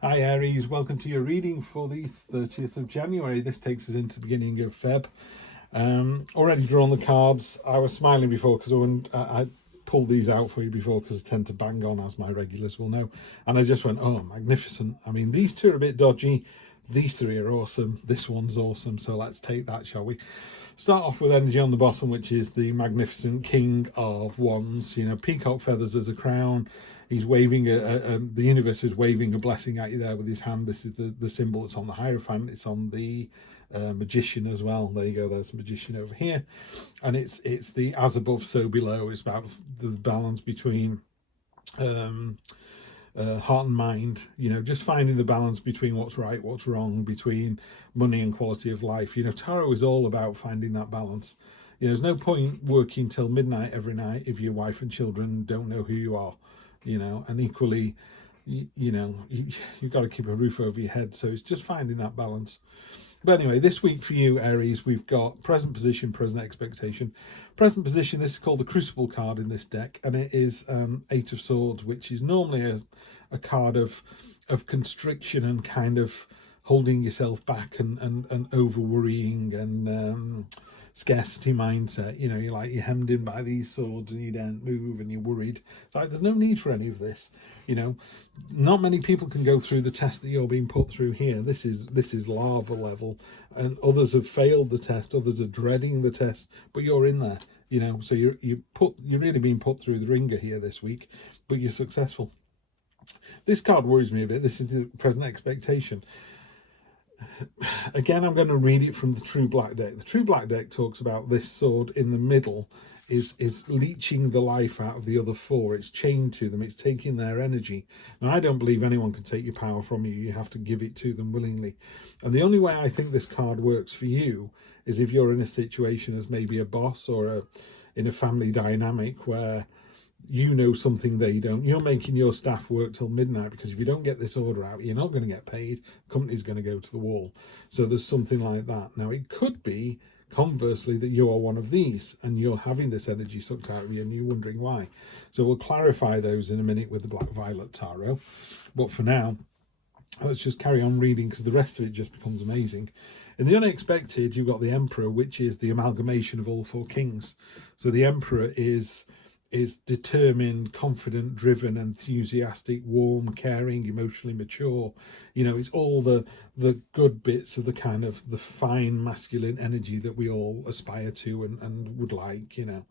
Hi Aries, welcome to your reading for the 30th of January. This takes us into the beginning of Feb. Already drawn the cards. I was smiling before because I pulled these out for you before because I tend to bang on, as my regulars will know. And I just went, oh, magnificent. I mean, these two are a bit dodgy. These three are awesome. This one's awesome. So let's take that, shall we? Start off with energy on the bottom, which is the magnificent King of Wands. You know, peacock feathers as a crown. He's waving the universe is waving a blessing at you there with his hand. This is the symbol that's on the Hierophant. It's on the magician as well. There you go. There's the magician over here, and it's the as above, so below. It's about the balance between heart and mind, you know, just finding the balance between what's right, what's wrong, between money and quality of life. You know, tarot is all about finding that balance. You know, there's no point working till midnight every night if your wife and children don't know who you are, you know, and equally, you've got to keep a roof over your head. So it's just finding that balance. But anyway, this week for you, Aries, we've got present position, present expectation. Present position, this is called the Crucible card in this deck, and it is Eight of Swords, which is normally a card of constriction and kind of holding yourself back and over worrying and scarcity mindset. You know, you're hemmed in by these swords and you don't move and you're worried. It's like there's no need for any of this. You know, not many people can go through the test that you're being put through here. This is lava level, and others have failed the test. Others are dreading the test, but you're in there. You know, so you're really being put through the ringer here this week, but you're successful. This card worries me a bit. This is the present expectation. Again, I'm going to read it from the True Black deck. The True Black deck talks about this sword in the middle is leeching the life out of the other four. It's chained to them. It's taking their energy. Now, I don't believe anyone can take your power from you. You have to give it to them willingly. And the only way I think this card works for you is if you're in a situation as maybe a boss or in a family dynamic where you know something they don't. You're making your staff work till midnight because if you don't get this order out, you're not going to get paid. The company's going to go to the wall. So there's something like that. Now, it could be, conversely, that you are one of these and you're having this energy sucked out of you and you're wondering why. So we'll clarify those in a minute with the Black Violet Tarot. But for now, let's just carry on reading because the rest of it just becomes amazing. In the unexpected, you've got the Emperor, which is the amalgamation of all four kings. So the Emperor is determined, confident, driven, enthusiastic, warm, caring, emotionally mature. You know, it's all the good bits of the kind of the fine masculine energy that we all aspire to and would like, you know.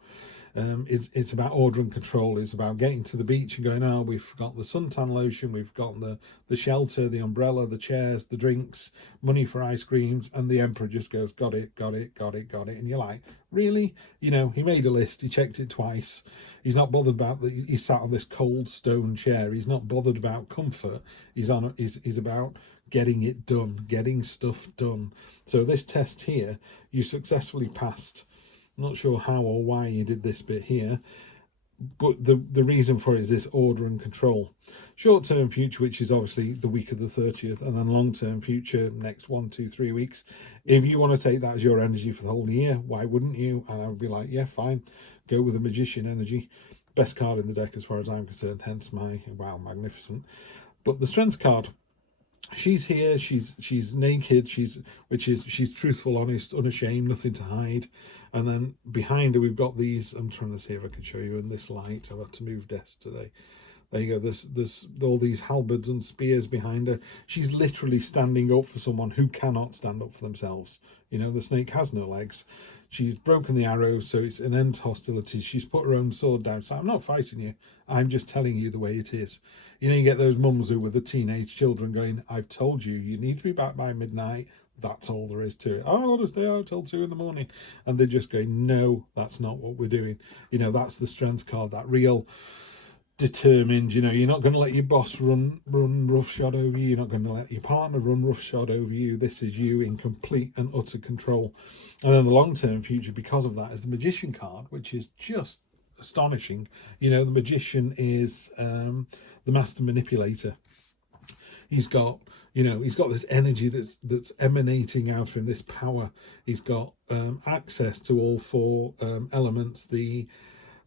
It's about order and control. It's about getting to the beach and going, oh, we've got the suntan lotion, we've got the shelter, the umbrella, the chairs, the drinks, money for ice creams, and the Emperor just goes, got it, got it, got it, got it. And you're like, really? You know, he made a list, he checked it twice. He's not bothered about that. He sat on this cold stone chair. He's not bothered about comfort. He's about getting it done, getting stuff done. So this test here, you successfully passed. I'm not sure how or why you did this bit here, but the reason for it is this order and control. Short-term future, which is obviously the week of the 30th, and then long-term future, next 1, 2, 3 weeks. If you want to take that as your energy for the whole year, why wouldn't you? And I would be like, yeah, fine, go with the Magician energy. Best card in the deck as far as I'm concerned, hence my, wow, magnificent. But the Strength card, she's here, she's naked, she's truthful, honest, unashamed, nothing to hide. And then behind her we've got these, I'm trying to see if I can show you in this light. I've had to move desks today. There you go. There's all these halberds and spears behind her. She's literally standing up for someone who cannot stand up for themselves. You know, the snake has no legs. She's broken the arrow, so it's an end to hostilities. She's put her own sword down. So I'm not fighting you. I'm just telling you the way it is. You know, you get those mums who with the teenage children going, I've told you, you need to be back by midnight. That's all there is to it. Oh, I want to stay out till 2 in. And they're just going, no, that's not what we're doing. You know, that's the Strength card, that real determined, you know, you're not going to let your boss run roughshod over you. You're not going to let your partner run roughshod over you. This is you in complete and utter control. And then the long-term future, because of that, is the Magician card, which is just astonishing. You know, the Magician is the master manipulator. He's got, you know, he's got this energy that's emanating out of him, this power. He's got access to all four elements, the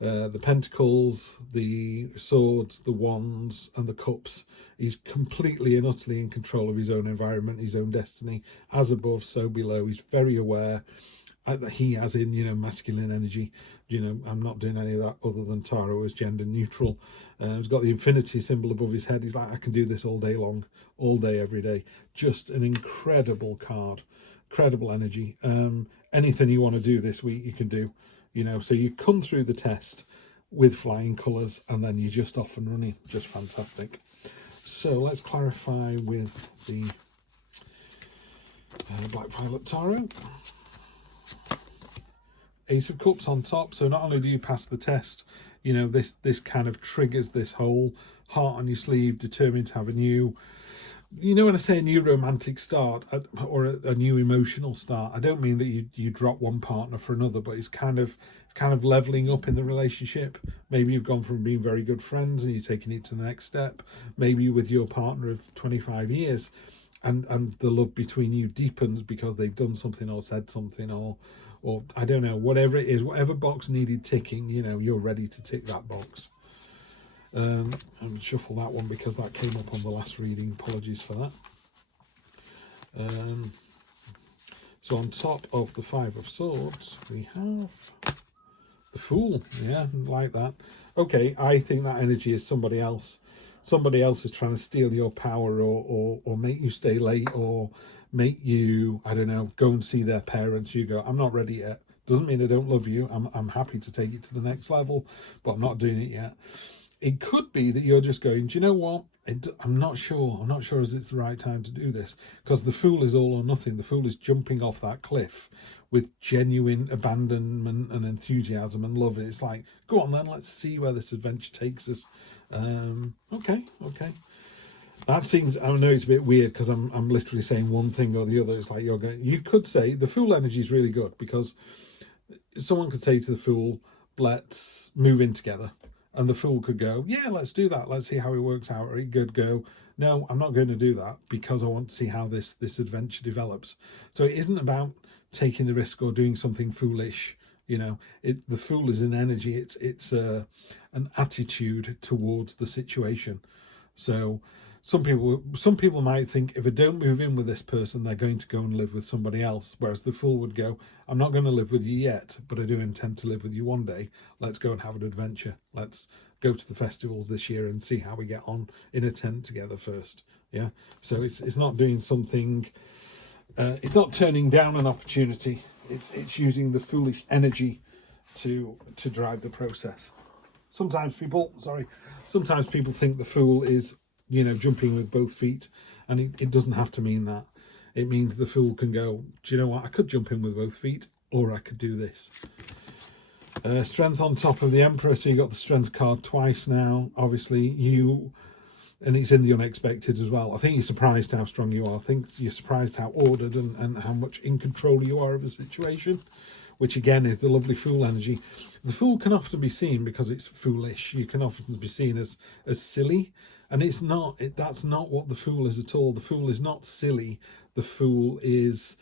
The Pentacles, the Swords, the Wands, and the Cups. He's completely and utterly in control of his own environment, his own destiny. As above, so below. He's very aware. He, as in, masculine energy. I'm not doing any of that other than tarot is gender neutral. He's got the infinity symbol above his head. He's like, I can do this all day long, all day, every day. Just an incredible card, incredible energy. Anything you want to do this week, you can do. So you come through the test with flying colours, and then you're just off and running. Just fantastic. So let's clarify with the Black Violet Tarot. Ace of Cups on top. So not only do you pass the test, this kind of triggers this whole heart on your sleeve, determined to have a new, when I say a new romantic start or a new emotional start, I don't mean that you drop one partner for another, but it's kind of leveling up in the relationship. Maybe you've gone from being very good friends and you're taking it to the next step. Maybe with your partner of 25 years and the love between you deepens because they've done something or said something or I don't know, whatever it is, whatever box needed ticking, you're ready to tick that box. And shuffle that one because that came up on the last reading. Apologies for that. So on top of the Five of Swords, we have the Fool. Yeah, like that. Okay, I think that energy is somebody else. Somebody else is trying to steal your power or make you stay late or make you, I don't know, go and see their parents. You go, I'm not ready yet. Doesn't mean I don't love you. I'm happy to take it to the next level, but I'm not doing it yet. It could be that you're just going, do you know what? I'm not sure. I'm not sure as it's the right time to do this, because the Fool is all or nothing. The Fool is jumping off that cliff with genuine abandonment and enthusiasm and love. It's like, go on then, let's see where this adventure takes us. Okay. That seems, I know it's a bit weird because I'm literally saying one thing or the other. It's like you could say the Fool energy is really good because someone could say to the Fool, let's move in together. And the Fool could go, yeah, let's do that. Let's see how it works out. Or he could go, no, I'm not going to do that because I want to see how this adventure develops. So it isn't about taking the risk or doing something foolish. The Fool is an energy. It's an attitude towards the situation. So some people might think if I don't move in with this person, they're going to go and live with somebody else. Whereas the Fool would go, I'm not going to live with you yet, but I do intend to live with you one day. Let's go and have an adventure. Let's go to the festivals this year and see how we get on in a tent together first. Yeah. So it's not doing something. It's not turning down an opportunity. It's using the foolish energy to drive the process. Sometimes people think the Fool is, jumping with both feet, and it doesn't have to mean that. It means the Fool can go, do you know what, I could jump in with both feet, or I could do this. Strength on top of the Emperor, so you got the Strength card twice now. Obviously, and it's in the unexpected as well. I think you're surprised how strong you are. I think you're surprised how ordered and how much in control you are of a situation, which again is the lovely Fool energy. The Fool can often be seen, because it's foolish, you can often be seen as silly. And it's not. That's not what the Fool is at all. The Fool is not silly. The Fool is,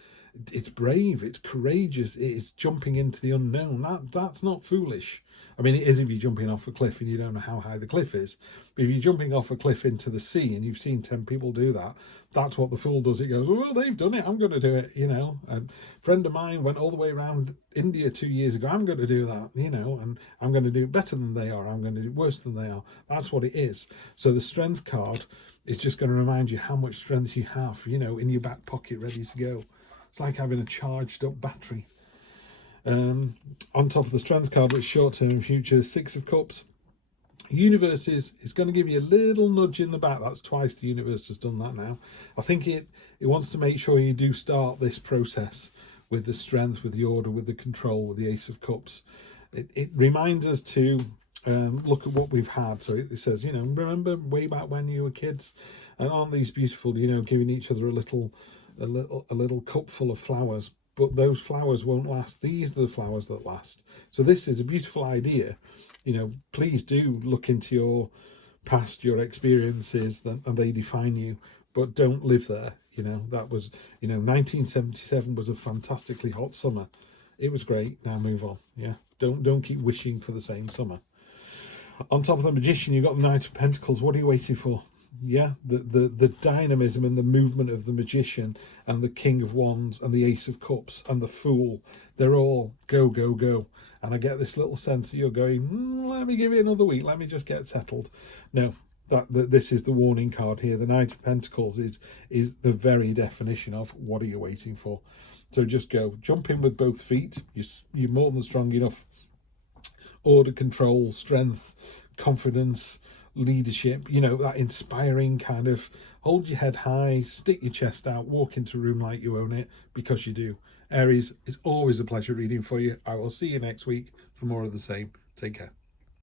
it's brave. It's courageous. It is jumping into the unknown. That's not foolish. I mean, it is if you're jumping off a cliff and you don't know how high the cliff is. But if you're jumping off a cliff into the sea and you've seen 10 people do that, that's what the Fool does. It goes, well, they've done it. I'm going to do it, A friend of mine went all the way around India 2 years ago. I'm going to do that, and I'm going to do it better than they are. I'm going to do it worse than they are. That's what it is. So the Strength card is just going to remind you how much strength you have, in your back pocket, ready to go. It's like having a charged up battery. On top of the Strength card, which short-term and future, Six of Cups. Universe is going to give you a little nudge in the back. That's twice the Universe has done that now. I think it wants to make sure you do start this process with the Strength, with the order, with the control, with the Ace of Cups. It reminds us to look at what we've had. So it says, remember way back when you were kids, and aren't these beautiful? Giving each other a little cup full of flowers. But those flowers won't last. These are the flowers that last. So this is a beautiful idea. Please do look into your past, your experiences, and they define you. But don't live there. That was, 1977 was a fantastically hot summer It was great. Now move on. Yeah. Don't keep wishing for the same summer. On top of the Magician, you've got the Knight of Pentacles. What are you waiting for? Yeah, the dynamism and the movement of the Magician and the King of Wands and the Ace of Cups and the Fool. They're all go, go, go. And I get this little sense that you're going, let me give you another week. Let me just get settled. No, this is the warning card here. The Knight of Pentacles is the very definition of what are you waiting for. So just go. Jump in with both feet. You're more than strong enough. Order, control, strength, confidence, leadership, you know, that inspiring kind of hold your head high, stick your chest out, walk into a room like you own it, because you do. Aries, it's always a pleasure reading for you. I will see you next week for more of the same. Take care.